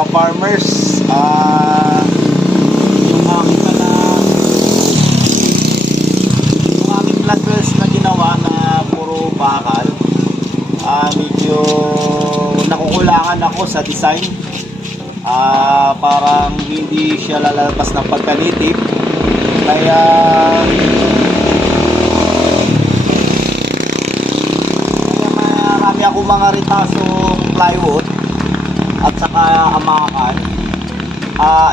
ka-farmers, yung aking pala yung aking flat wells na ginawa na puro bakal, medyo nakukulangan ako sa design. Parang hindi siya lalabas ng pagka-native, kaya marami akong mga ritasong plywood at saka amakan.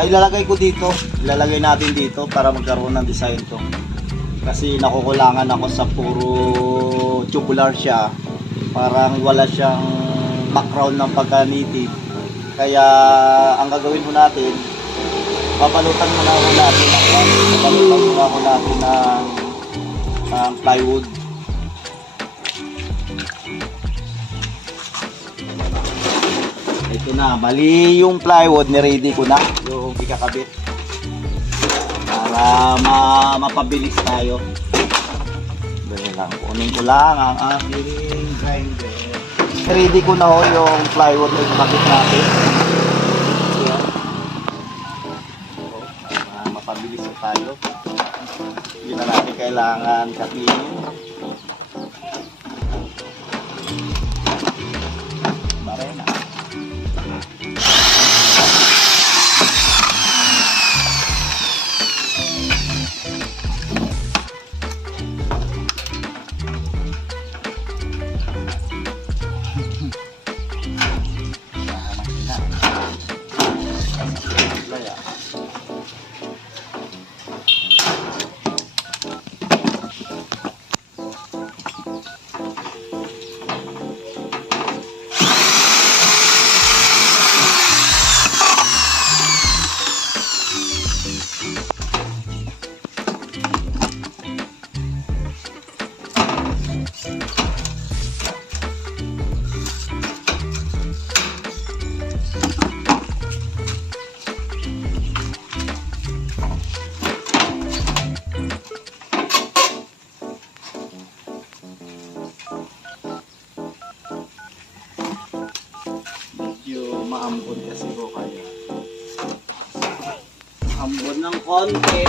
Ilalagay natin dito para magkaroon ng design to, kasi nakukulangan ako sa puro tubular siya, parang wala siyang background ng pagka-native. Kaya ang gagawin mo natin, papalutan muna ako natin ng plywood. Ito na, bali yung plywood ni-ready ko na, yung ikakabit para mapabilis tayo. Dali lang, kunin ko lang ang aking grinder. Ready ko na ho yung plywood na ikakabit natin. Ayan. Mapabilis tayo. Hindi na natin kailangan kapinin. Barena. Maambon kasi ko, kaya ambon ng konti.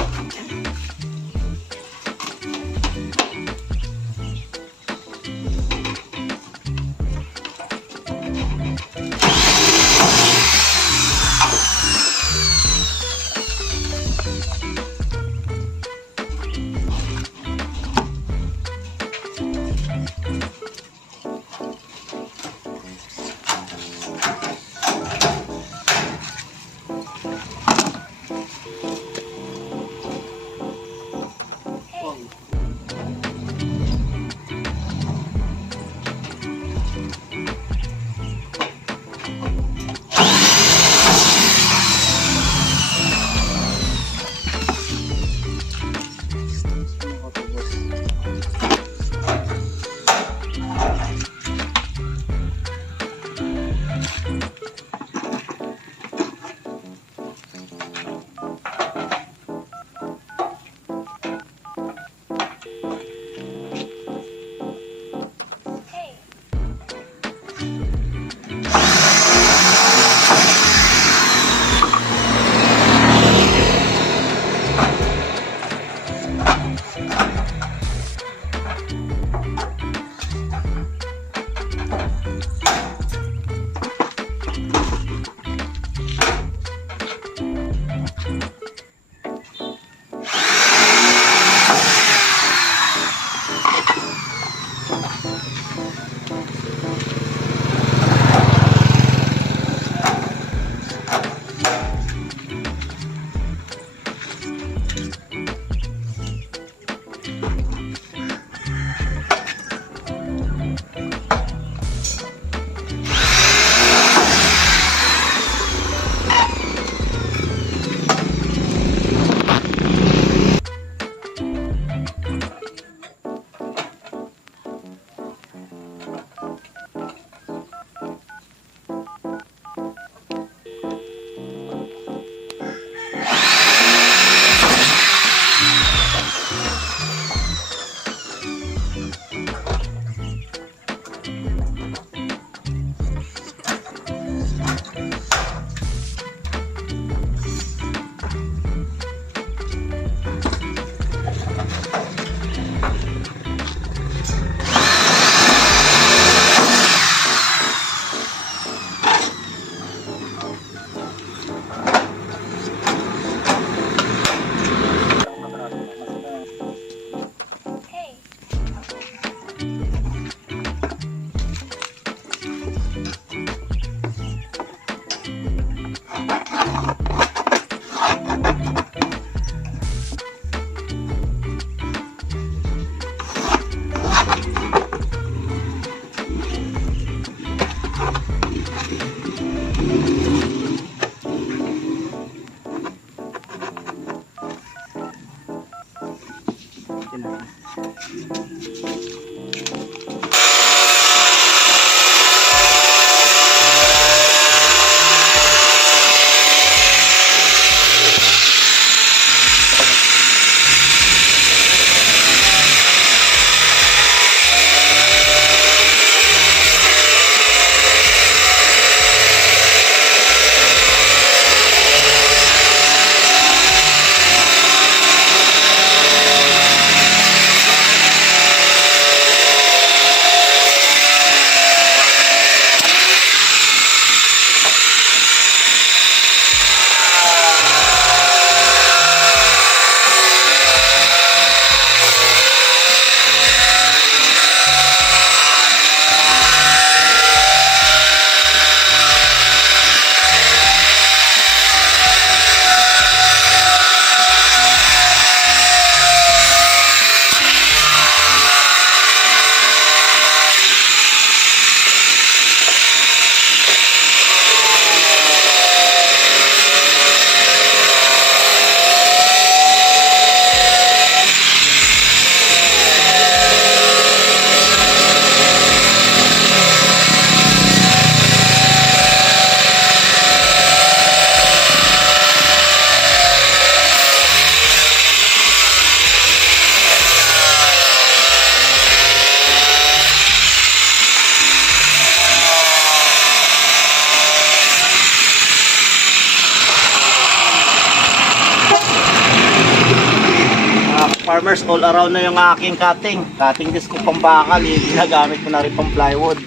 all around na yung aking cutting disc ko pang bakal, ginagamit ko na rin pang plywood.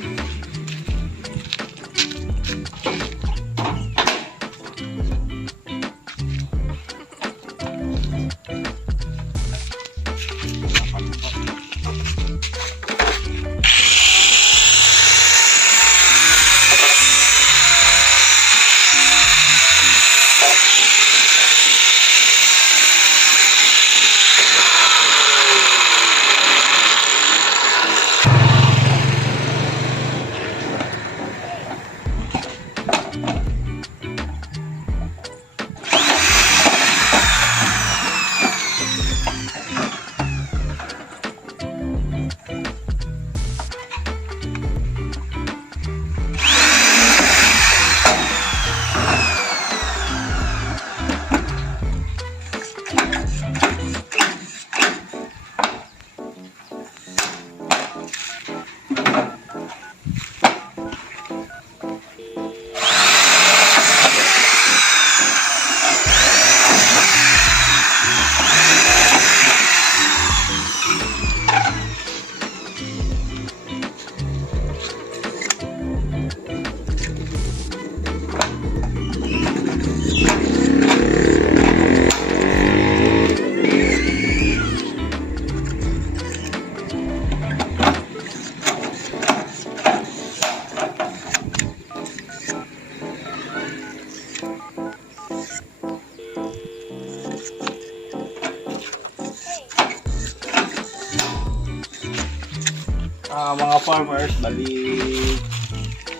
Mga farmers, bali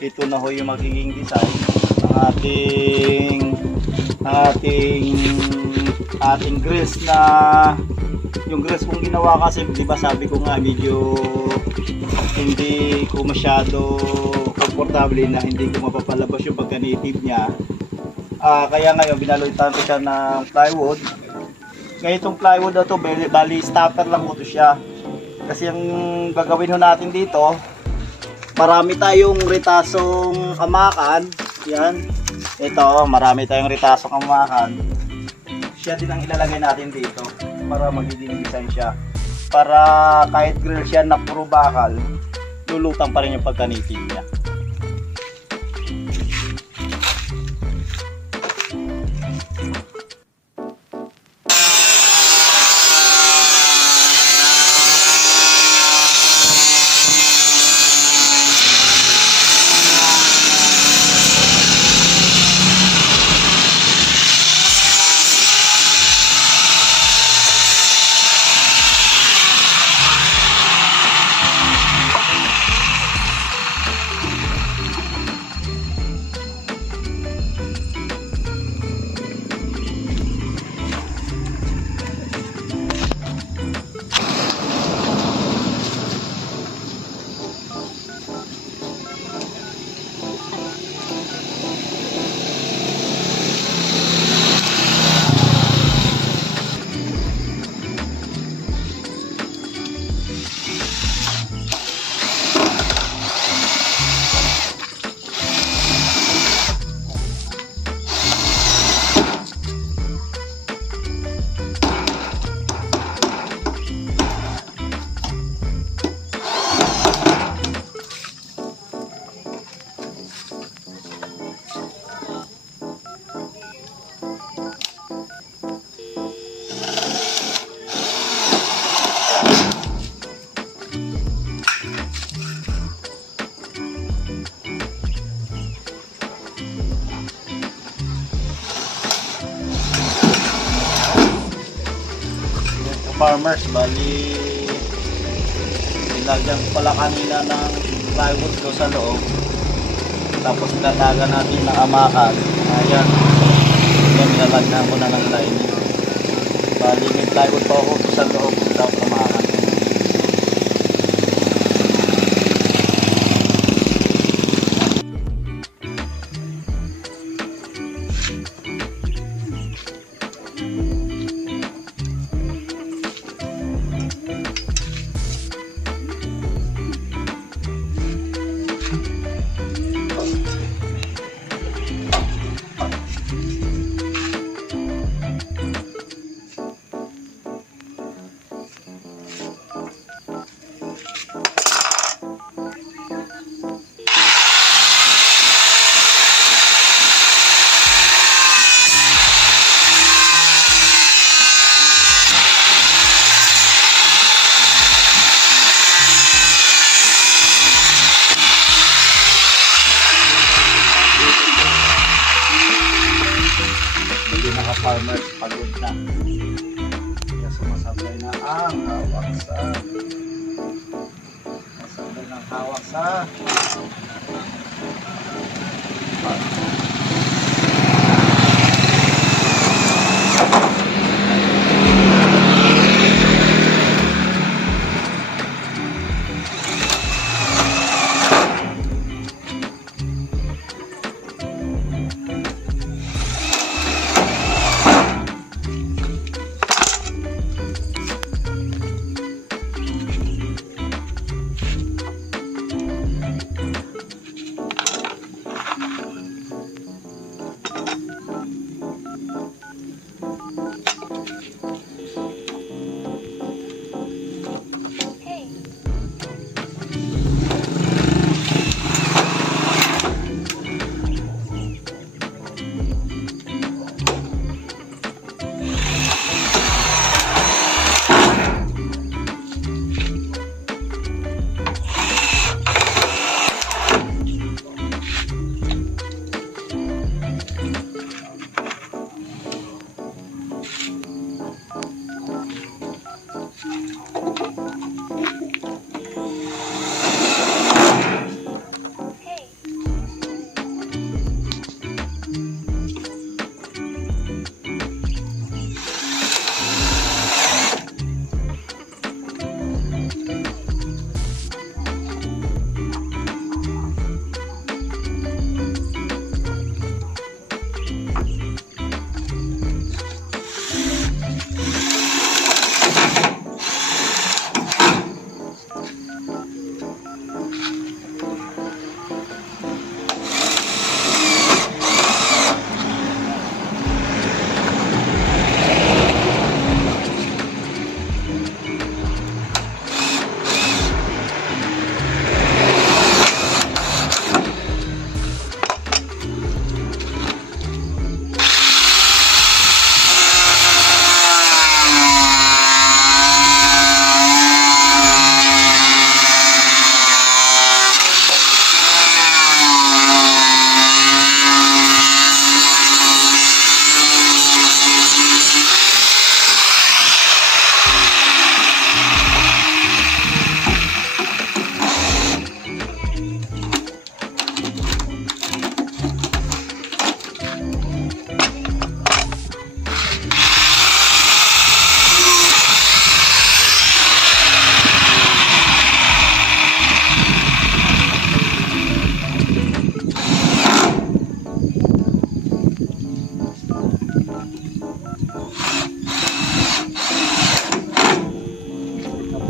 ito na ho yung magiging design ng ating grills. Na yung grills kong ginawa kasi, di ba sabi ko nga medyo hindi ko masyado komportable na hindi ko mapapalabas yung pagka-native niya. Kaya ngayon binaloitan ko siya ng plywood. Ngayon itong plywood na to, bali stopper lang ko to siya. Kasi ang gagawin ho natin dito, marami tayong ritasong kamakan. Yan. Ito, marami tayong ritasong kamakan. Siya din ang ilalagay natin dito para magiging design siya. Para kahit grill siya na puro bakal, lulutang pa rin yung pagka-native niya. Farmers, bali nilagyan pala kanina ng plywood ko sa loob, tapos nilatagan natin ng amakan. Ayan, nilalagyan ko na ng lining. Bali may plywood pa ako sa loob, tapos amakan. Isa.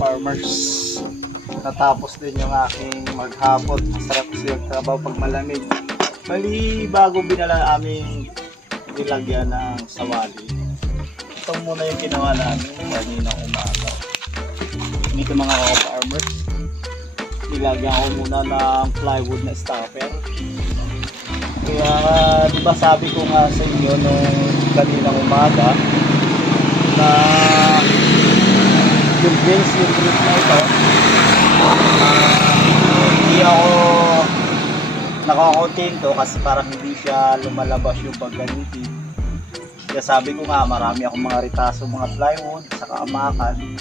Farmers, natapos din yung aking maghapon. Masarap kasi yung trabaho pag malamig. Bali, bago binala aming nilagyan ng sawali, ito muna yung ginawa namin kanina umaga. Dito mga farmers, nilagyan ko muna ng plywood na stopper. Kaya diba sabi ko nga sa inyo nung kaninang umaga na yung grills na ito, hindi ako nakakontento kasi parang hindi siya lumalabas yung pagganiti. Kaya sabi ko nga, marami akong mga ritaso, mga plywood, saka amakan.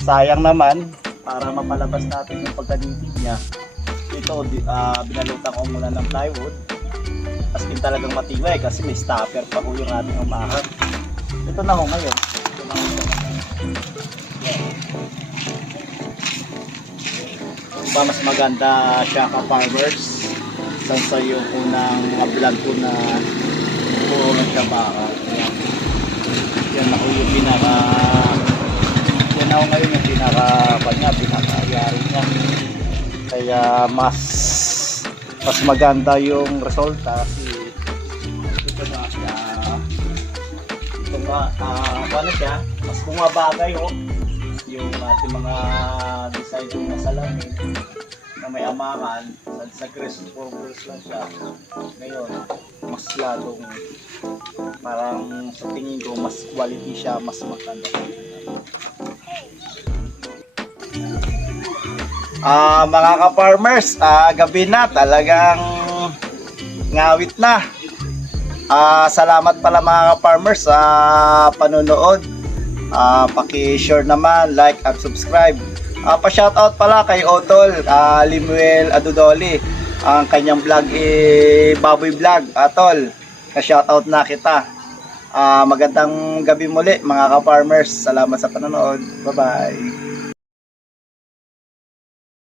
Sayang naman, para mapalabas natin yung pagganiti niya. Ito, binalutan ko muna ng plywood. As in talagang matibay kasi may stopper pa ko yung ating amakan. Ito na ho ngayon. Ito na ho. Pa mas maganda siya ka farmers sa yung unang mga vlog ko na puro ng baka. Yan ako yung pinaka yan ako ngayon yung pinaka-ayari niya. Kaya mas maganda yung resulta kasi ito na siya ano siya, mas bumabagay yung ating mga design yung masalamin na may amakan sa Chris Forward lang siya. Ngayon mas lalong parang sa tingin ko mas quality siya, mas maganda. Mga ka-farmers, gabi na, talagang ngawit na. Salamat pala mga ka-farmers sa panonood. Paki-share naman, like at subscribe Pa-shoutout pala kay Otol, Limuel Adudoli. Ang kanyang vlog Baboy Vlog. Tol, na-shoutout na kita. Magandang gabi muli mga ka-farmers. Salamat sa panonood. Bye-bye.